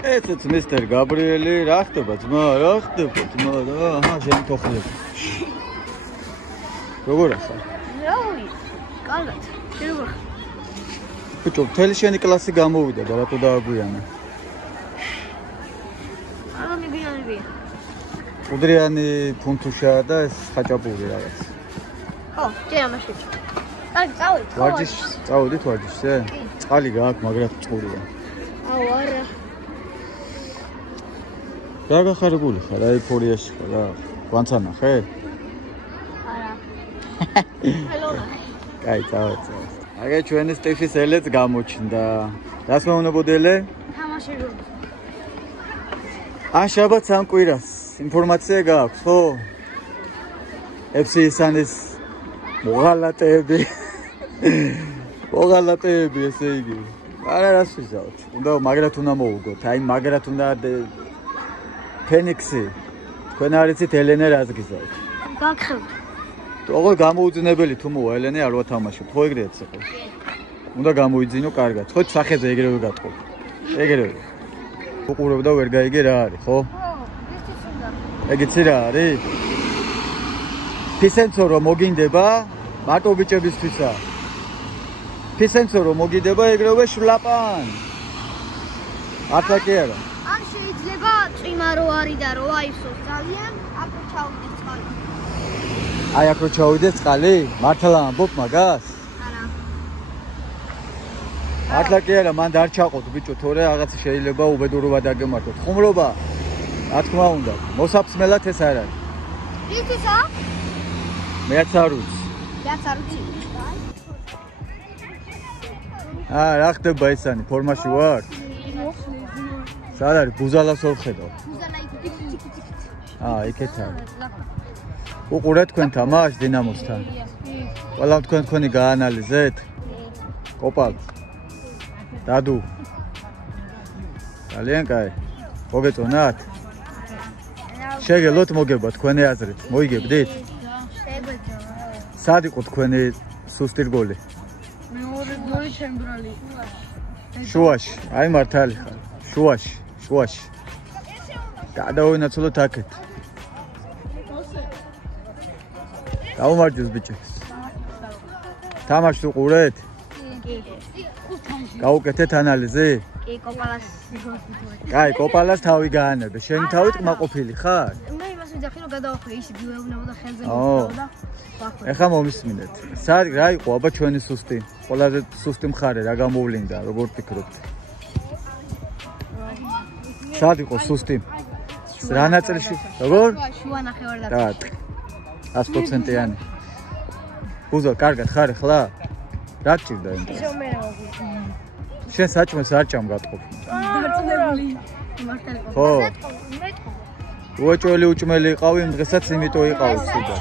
ესეც მისტერ გაბრიელი, რა ხდება ძმა, რა ხდება ძმა და აჰა, შენ თოხლები. როგორ ახლა? რა ვი? კარგად. როგორ? ბიჭო, მთელი შენი კლასი გამოვიდა და რატო დააგვიანა? არა მიგიანებია. უდრიანი ფუნთუშა და ეს ხაჭაპური რაღაც. ხო, ჯერ ამაში. კარგი, წავიდეთ. ვარჯიშ, წავიდით ვარჯიშზე? წყალი გააქვს, მაგრამ წყურია. აუ, არა. რა გახარებული ხარ? აი ფორიაში ხარ რა? გვანცანახე? არა. ჰელონა. კაი, წავეცე. აგე ჩვენი სტიფის ელეც გამოჩნდა. რას მეუბნებოდელე? თამაში რო. ან შაბათს ან კვირას ინფორმაცია გააქვს, ხო? FC-ის მოღალატეები. მოღალატეები, ესე იგი. არა, რას ვიზავთ? უნდა მაგრათ უნდა მოუგოთ. აი მაგრათ უნდა ფენიქსი. თქვენ არიცით ელენე რას გიზავთ? გაგხევთ. ოღონდ გამოუძინებელი თუ მოვა ელენე არ ვათამაშობ. ხო ეგრეც იყო. უნდა გამოიძინო კარგად. ხო სახეზე ეგრევე გატყობ. ეგრევე. უყურებ და ვერ გაიგე რა არის, ხო? ისიც უნდა. ეგეცი რა არის? ფისენცო რომ მოგინდება, მარტო ბიჭებისთვისა. ფისენცო რომ მოგინდება, ეგრევე შლაპან. არცა კი არა. ან შეიძლება წვიმა რო არის და რო აისოს ძალიან, აკრო ჩავიდეს წყალი. აი აქ რო ჩავიდეს წყალი? მართლა ამბობ მაგას? არა. მართლა კი არა, მან არ ჩაყოთ ბიჭო, თორე რაღაც შეიძლება უბედურობა დაგემართოთ. ხუმრობა, რა თქმა უნდა, მოსაფსმელად ეს არ არის. იცისა? მეც არ ვიცი. რაც არ ვიცი. რა ხდება ესანი, ფორმაში ვარ? სად არის? ბუზალას ვერ ხედავ. ბუზალა იქ. იქეთ არის. უყურეთ თქვენ თამაშს დინამოსთან. ყველა თქვენი გაანალიზეთ. კოპალ. დადუ. ძალიან კაი. მოგეწონათ? შეგელოთ მოგება თქვენი აზრით. მოიგებდით? შეგვეძო. სად იყო თქვენი სუსტი რგოლი? მეორე გოლი შემბრალი. შუაში. აი მართალი ხარ. შუაში. გადავინაცვლოთ აქეთ. გაუმარჯოს ბიჭებს. თამაშს უყურეთ? კი. გაუკეთეთ ანალიზი? კი, კოპალას. კაი, კოპალას თავი გაანებე. შენი თავი ყმაყოფილი ხარ? მე იმას ვიძახი რომ გადავახვე, ისი გიეუბნებოდა ხელზე მოვიდა. ეხლა მომისმინეთ. სად რა იყო აბა ჩვენი სუსტი? ყველაზე სუსტი მხარე რა გამოვლინდა, როგორ ფიქრობთ? სად იყო სუსტი? რა ნაწილში? როგორ? შუა ნახევარდაცვაში. 100%-იანი. ბუზა, კარგად ხარ ახლა? რა გჭირდა იმას? ისევ მე რა ვაგვი. შენ საჭმელს არ ჭამგატყოფ. დარწმუნებული. მართალი ყო. ხო. მეტყო. უეჭველი უჭმელი იყავი, იმ დღესაც იმიტომ იყავი სუდა.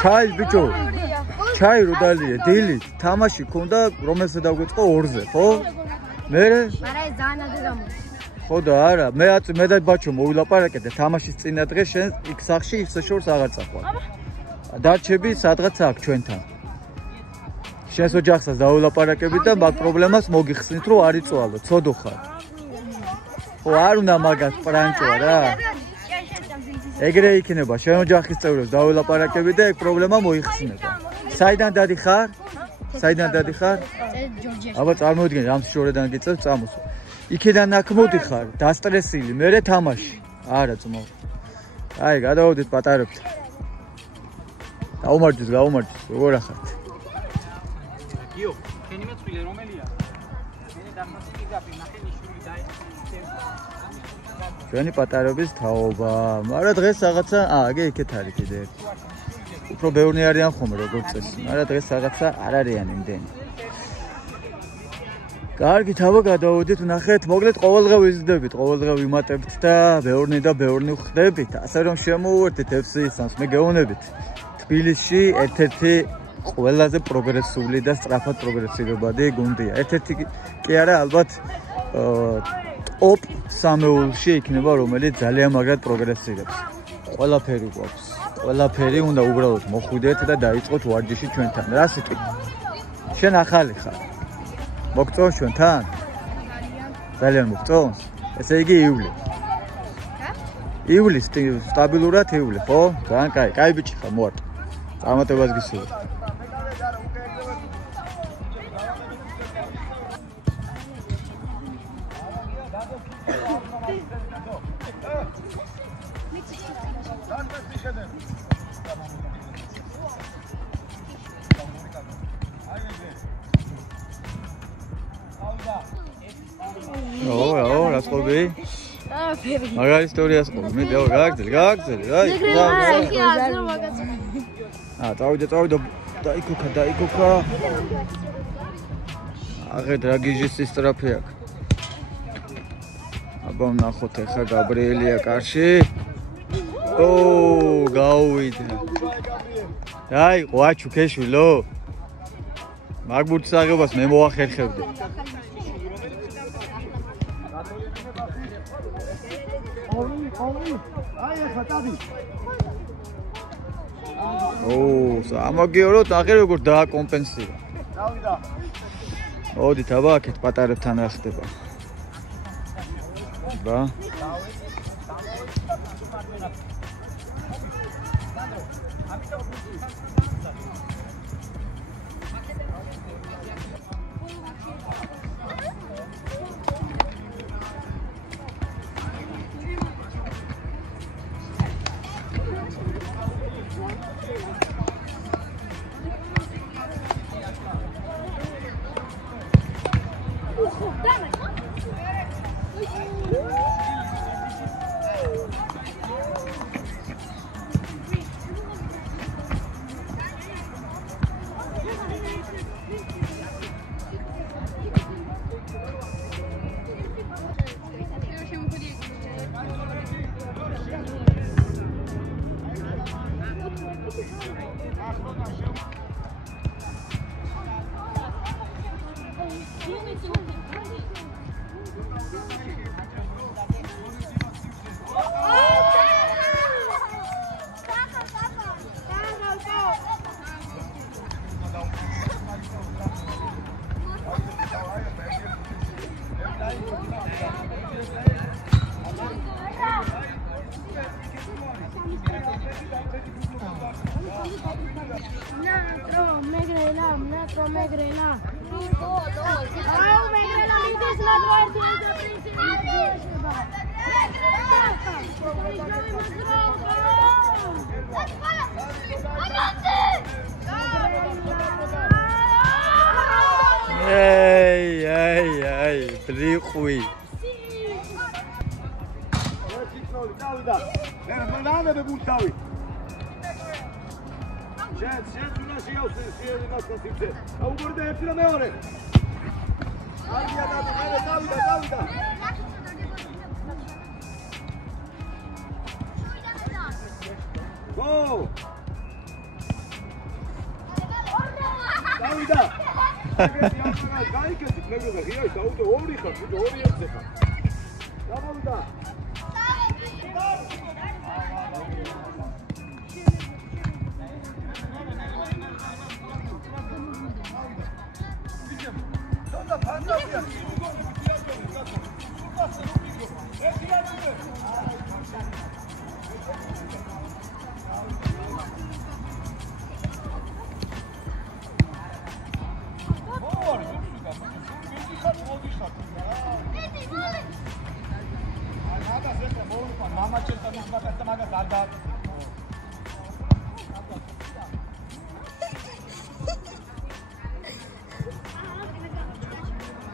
ჩაი ბიჭო. ჩაი რო დალია, დილით თამაში ქონდა, რომელსაც დაგვეწყო 2-ზე, ხო? მე არა ეს ძალიან ადრე გამოდის. ხო და არა, მე და ბაჩო მოვილაპარაკეთ და თამაშის წინა დღე შენ იქ სახში ისე შორს აღარ წაყვარ. დარჩები სადღაც აქ ჩვენთან. შენს ოჯახსაც დავილაპარაკებით და მაგ პრობლემას მოგიხსნით რომ არ იწვალო, ცოდო ხარ. ხო არ უნდა მაგას პრანჭვა რა. ეგრე იქნება, შენ ოჯახის წევრებს დავილაპარაკებით და ეგ პრობლემა მოიხსნება. საიდან დადიხარ? ჯორჯიაში. აბა წარმოიდგინე, ამ შორედან გიწევს წამოსვლა. იქიდან აქ მოდიხარ, დასტრესილი, მერე თამაში. არა ძმო. აი, გადავოდით პატარებთან. გაუმარჯოს, როგორ ახართ? გიო, შენი მეწვილი რომელია? შენი დამასკი გაფინახე ნიშნული და ჩვენი პატარების თაობა. მაგრამ დღეს რაღაცა, აგე იქეთ არის კიდე ერთი. უფრო ბევრი არიან ხომ როგორც წესი. მაგრამ დღეს რაღაცა არ არიან იმდენი. კარგი, თავა გადავოდით, ნახეთ, მოკლედ ყოველდღე ვიზრდებით, ყოველდღე ვიმატებთ და ბევრნი ვხდებით. ასე რომ შემოვუერთდით FC-ს, მე გეუბნებით. თბილისში ერთ-ერთი ყველაზე პროგრესული და სწრაფად პროგრესირებადი გუნდია. ერთ-ერთი კი არა, ალბათ ტოპ 3-ში იქნება, რომელიც ძალიან მაგრად პროგრესირებს. ყველაფერი გვაქვს. ყველაფერი უნდა უბრალოდ მოხვიდეთ და დაიწყოთ ვარჯიში ჩვენთან. რა სიტყვით? შენ ახალი ხარ. მოგწონს ჩვენთან? ძალიან მოგწონს? ესე იგი იული. იული სტაბილურად იული, ხო? ძალიან კაი, კაი ბიჭი ხარ, მოარტყე. წარმატებას გისურვებ. რა სწორები? მაგარი ისტორიას ყო. მე დავა გაგძელი. აი. წავიდე. დაიკოკა. აღედ რა გიჟის სისტრაფე აქვს. აბა ნახოთ ახლა გაბრიელია კარში. გაუვიდა. აი, ყვაჩუ ქეშვილო. მაგბურთის აღებას მე მოახერხებდი. ამაგიოროთ აღარ როგორ დააკომპენსირა. მოდით აბა აქეთ პატარებთან რა ხდება. აბა ბრიყვი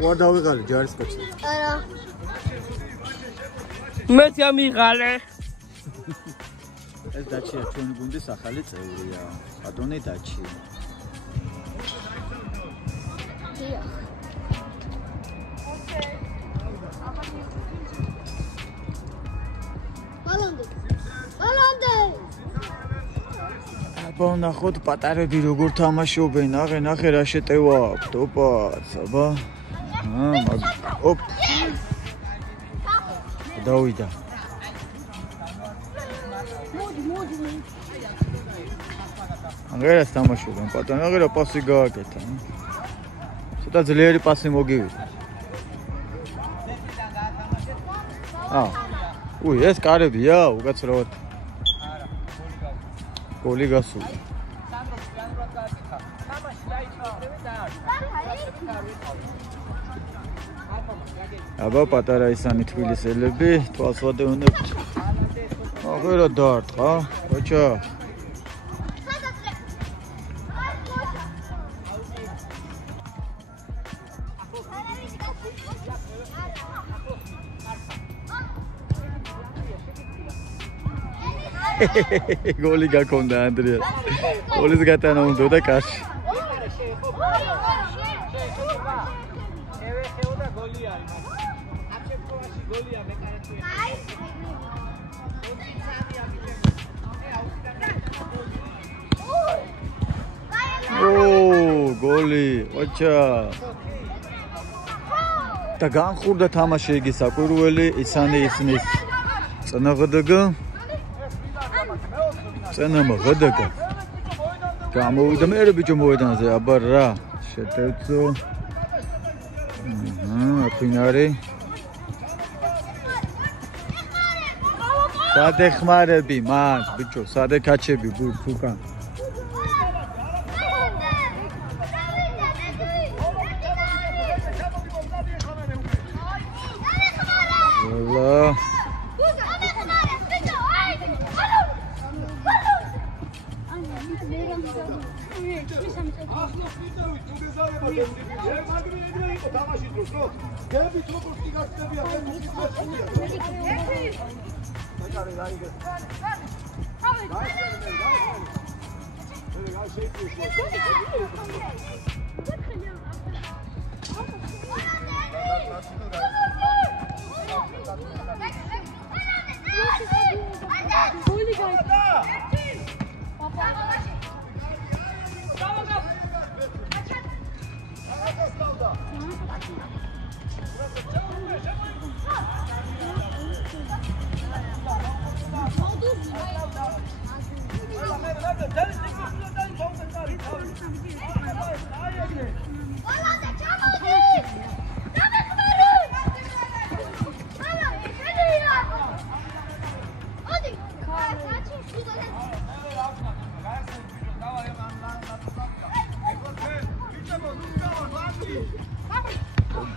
ვარ დავიღალე ჯარისკაცი. არა. მეც ამიღალე. ეს დაჩია ჩვენი გუნდის ახალი წევრია. ბატონი დაჩი. აბა ნახოთ პატარები როგორ თამაშობენ. ნახე რა შეტევა აქვს. ტოპაც, აბა. ოპ. დავიდა. აღერას თამაშობენ პატარა, აღერა პასი გააკეთა. ცოტა ძლიერი პასი მოგივიდა. უი, ეს კარებია, უკაცრავად. არა, გოლი გასული. სანდრო პლანურად გააკეთა. თამაში დაიწყებდები და აბა პატარა ისანი თბილისელები, თვალს ვადევნებთ. აღერა დაარტყა, ოჩა. გოლი გაქონდა ანდრიას. გოლის გატანა უნდა კარში. გოლი, ოჩა. და განხურდა თამაში იგი საკვირველი ისანი ისნის წნაღდგ წნმა ღდგ გამოვიდა მე ბიჭო მოედანზე აბა რა შეტევცო აფინარი სადე ხმარები მან ბიჭო სადე კაჩები ფუკან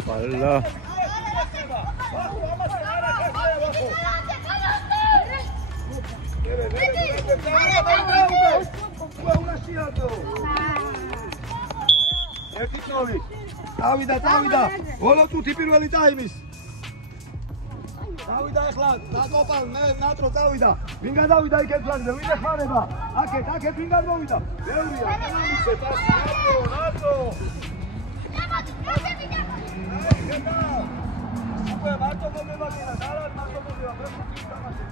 Valla. Davida. Volă tu tipirul Taimis. Davida ეხლა დაკოპალ მე ნატრო წავიდა. ვინგა დავიდა იქეთ ფლანგზე, ვინ ეხმარება? აქეთ ვინგა მოვიდა. ბევრია, თანამისე პასი ნატრო. უკვე მარტო მომებაგინა, დალად მარტო მომება, ფეხბურთის თამაში.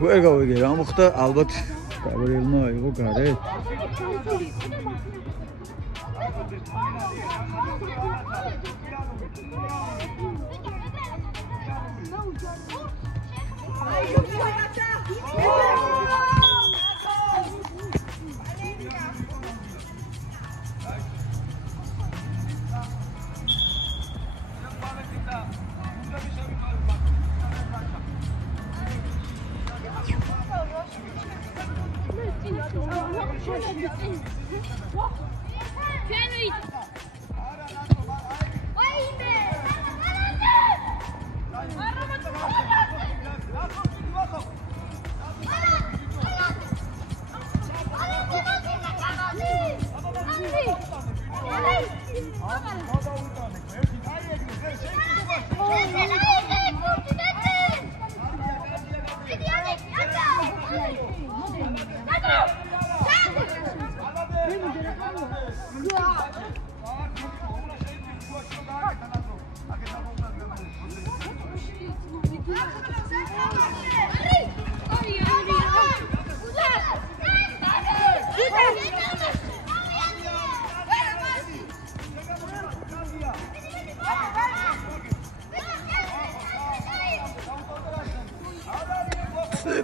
ვერ გავიგე რა მოხდა, ალბათ გაბრიელმა აიღო გარე.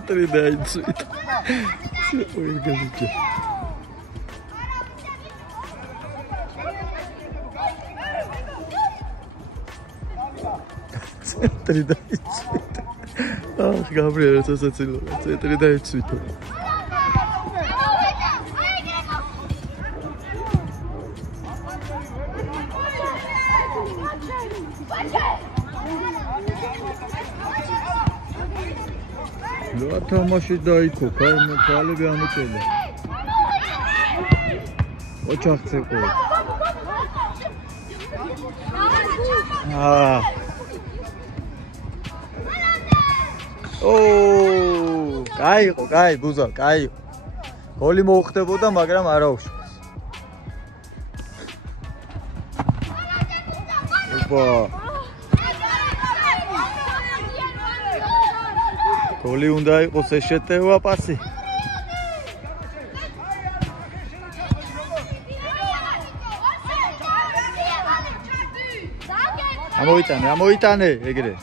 Три дайцу. Ой, кажется. წეტრი დაიცვით. ახ, გაბრიელა სასაცილოა, წეტრი დაიცვითო. რა თამაში დაიქო, ქალები ამოწელა. ოჩახცეკო. კაი, ბუზა, კაი. გოლი მოუხდებოდა, მაგრამ არა უშავს. ოპა. გოლი უნდა იყოს ეს შეტევა პასი. ამოიტანე ეგრე.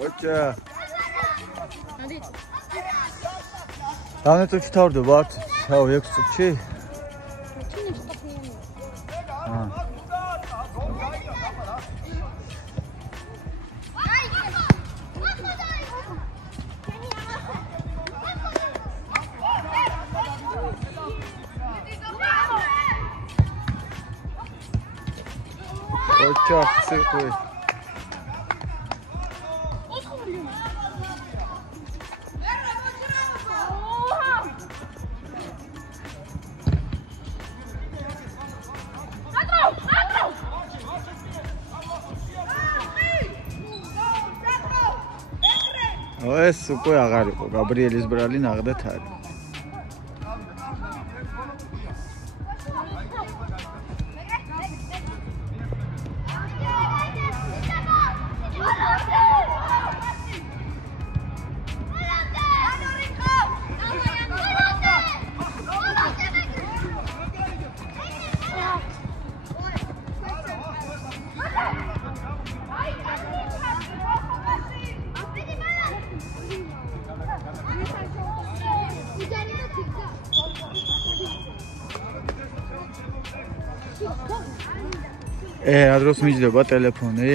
ოჩა. დავნა წუთში თავრდება არც? თავ 6 წუთში? ოჩა, ცეკვე. ეს უკვე აღარ იყო გაბრიელის ბრალი ნახდათ არის. რა დროს მიჯდება ტელეფონი?